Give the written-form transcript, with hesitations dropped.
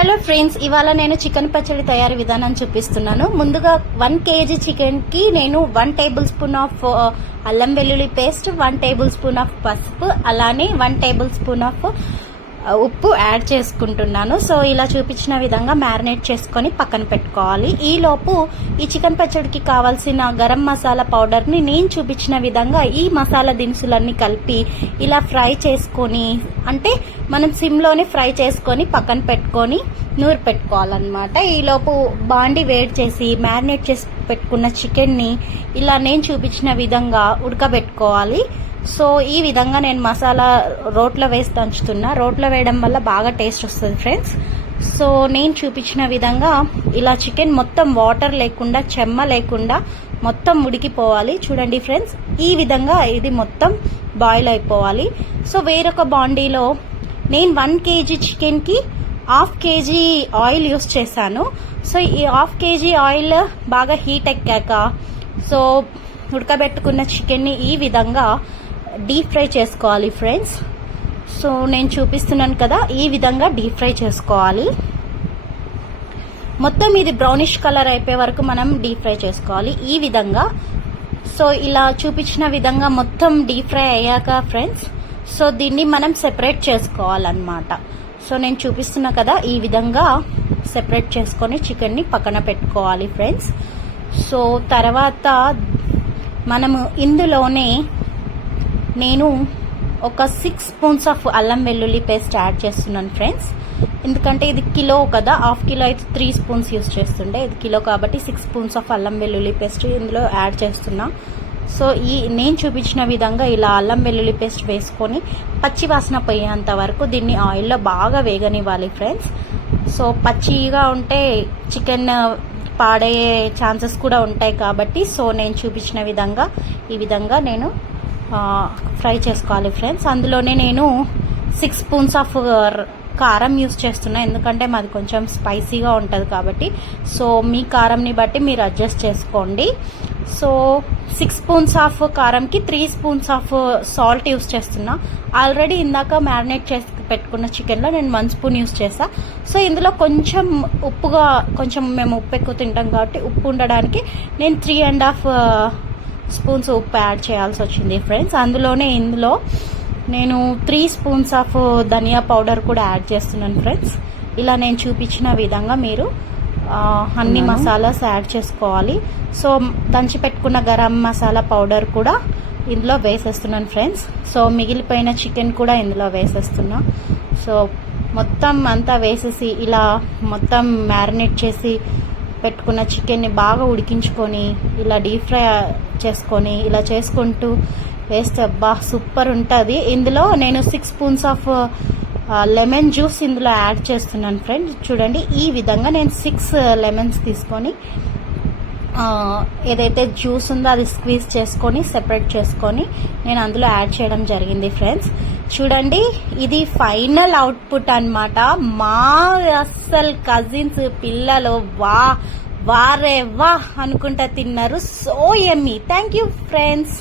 Hello friends, ఇవాళ నేను chicken పచ్చడి తయారీ విధానం చూపిస్తున్నాను. ముందుగా 1 kg చికెన్ కి నేను 1 టేబుల్ స్పూన్ ఆఫ్ అల్లం వెల్లుల్లి పేస్ట్, 1 టేబుల్ స్పూన్ ఆఫ్ పసుపు, అలానే 1 టేబుల్ స్పూన్ ఆఫ్ ఉప్పు యాడ్ చేసుకుంటున్నాను. సో ఇలా చూపించిన విధంగా మ్యారినేట్ చేసుకొని పక్కన పెట్టుకోవాలి. ఈలోపు ఈ చికెన్ పచ్చడికి కావాల్సిన గరం మసాలా పౌడర్ని నేను చూపించిన విధంగా ఈ మసాలా దినుసులన్నీ కలిపి ఇలా ఫ్రై చేసుకొని, అంటే మనం సిమ్లోనే ఫ్రై చేసుకొని పక్కన పెట్టుకొని నూరు పెట్టుకోవాలన్నమాట. ఈలోపు బాండి వేడి చేసి మ్యారినేట్ చేసి పెట్టుకున్న చికెన్ని ఇలా నేను చూపించిన విధంగా ఉడకబెట్టుకోవాలి. సో ఈ విధంగా నేను మసాలా రోట్లో వేసి దంచుతున్నా. రోట్లో వేయడం వల్ల బాగా టేస్ట్ వస్తుంది ఫ్రెండ్స్. సో నేను చూపించిన విధంగా ఇలా చికెన్ మొత్తం వాటర్ లేకుండా, చెమ్మ లేకుండా మొత్తం ఉడికిపోవాలి. చూడండి ఫ్రెండ్స్, ఈ విధంగా ఇది మొత్తం బాయిల్ అయిపోవాలి. సో వేరొక బాండీలో నేను 1 kg చికెన్కి 1/2 kg ఆయిల్ యూస్ చేశాను. సో ఈ 1/2 kg ఆయిల్ బాగా హీట్ ఎక్కాక సో ఉడకబెట్టుకున్న చికెన్ని ఈ విధంగా డీప్ ఫ్రై చేసుకోవాలి ఫ్రెండ్స్. సో నేను చూపిస్తున్నాను కదా, ఈ విధంగా డీప్ ఫ్రై చేసుకోవాలి. మొత్తం ఇది బ్రౌనిష్ కలర్ అయిపోయే వరకు మనం డీప్ ఫ్రై చేసుకోవాలి ఈ విధంగా. సో ఇలా చూపించిన విధంగా మొత్తం డీప్ ఫ్రై అయ్యాక ఫ్రెండ్స్, సో దీన్ని మనం సెపరేట్ చేసుకోవాలన్నమాట. సో నేను చూపిస్తున్నా కదా, ఈ విధంగా సెపరేట్ చేసుకొని చికెన్ని పక్కన పెట్టుకోవాలి ఫ్రెండ్స్. సో తర్వాత మనము ఇందులోనే నేను ఒక 6 స్పూన్స్ ఆఫ్ అల్లం వెల్లుల్లి పేస్ట్ యాడ్ చేస్తున్నాను ఫ్రెండ్స్. ఎందుకంటే ఇది కిలో కదా, 1/2 కిలో అయితే 3 స్పూన్స్ యూస్ చేస్తుండే, ఇది కిలో కాబట్టి 6 స్పూన్స్ ఆఫ్ అల్లం వెల్లుల్లి పేస్ట్ ఇందులో యాడ్ చేస్తున్నా. సో నేను చూపించిన విధంగా ఇలా అల్లం వెల్లుల్లి పేస్ట్ వేసుకొని పచ్చి వాసన పోయేంత వరకు దీన్ని ఆయిల్లో బాగా వేగనివ్వాలి ఫ్రెండ్స్. సో పచ్చిగా ఉంటే చికెన్ పాడయ్యే ఛాన్సెస్ కూడా ఉంటాయి కాబట్టి, సో నేను చూపించిన విధంగా ఈ విధంగా నేను ఫ్రై చేసుకోవాలి ఫ్రెండ్స్. అందులోనే నేను 6 స్పూన్స్ ఆఫ్ కారం యూస్ చేస్తున్నా, ఎందుకంటే మాది కొంచెం స్పైసీగా ఉంటుంది కాబట్టి. సో మీ కారంని బట్టి మీరు అడ్జస్ట్ చేసుకోండి. సో 6 స్పూన్స్ ఆఫ్ కారంకి 3 స్పూన్స్ ఆఫ్ సాల్ట్ యూస్ చేస్తున్నా. ఆల్రెడీ ఇందాక మ్యారినేట్ చేసి పెట్టుకున్న చికెన్లో నేను 1 స్పూన్ యూస్ చేసా. సో ఇందులో కొంచెం ఉప్పుగా, కొంచెం మేము ఉప్పు ఎక్కువ తింటాం కాబట్టి ఉప్పు ఉండడానికి నేను 3.5 స్పూన్స్ ఉప్పు యాడ్ చేయాల్సి వచ్చింది ఫ్రెండ్స్. ఇందులో నేను 3 స్పూన్స్ ఆఫ్ ధనియా పౌడర్ కూడా యాడ్ చేస్తున్నాను ఫ్రెండ్స్. ఇలా నేను చూపించిన విధంగా మీరు అన్ని మసాలాస్ యాడ్ చేసుకోవాలి. సో దంచి పెట్టుకున్న గరం మసాలా పౌడర్ కూడా ఇందులో వేసేస్తున్నాను ఫ్రెండ్స్. సో మిగిలిపోయిన చికెన్ కూడా ఇందులో వేసేస్తున్నా. సో మొత్తం అంతా వేసేసి ఇలా మొత్తం మ్యారినేట్ చేసి పెట్టుకున్న చికెన్ని బాగా ఉడికించుకొని ఇలా డీప్ ఫ్రై చేసుకొని ఇలా చేసుకుంటూ వేస్తే అబ్బా సూపర్ ఉంటుంది. ఇందులో నేను 6 స్పూన్స్ ఆఫ్ లెమన్ జ్యూస్ ఇందులో యాడ్ చేస్తున్నాను ఫ్రెండ్స్. చూడండి, ఈ విధంగా నేను 6 లెమన్స్ తీసుకొని ఏదైతే జ్యూస్ ఉందో అది స్క్వీజ్ చేసుకొని సెపరేట్ చేసుకొని నేను అందులో యాడ్ చేయడం జరిగింది ఫ్రెండ్స్. చూడండి, ఇది ఫైనల్ అవుట్పుట్ అన్నమాట. మా అస్సలు కజిన్స్ పిల్లలు వారే వా అనుకుంటా తిన్నారు. So yummy. Thank you friends.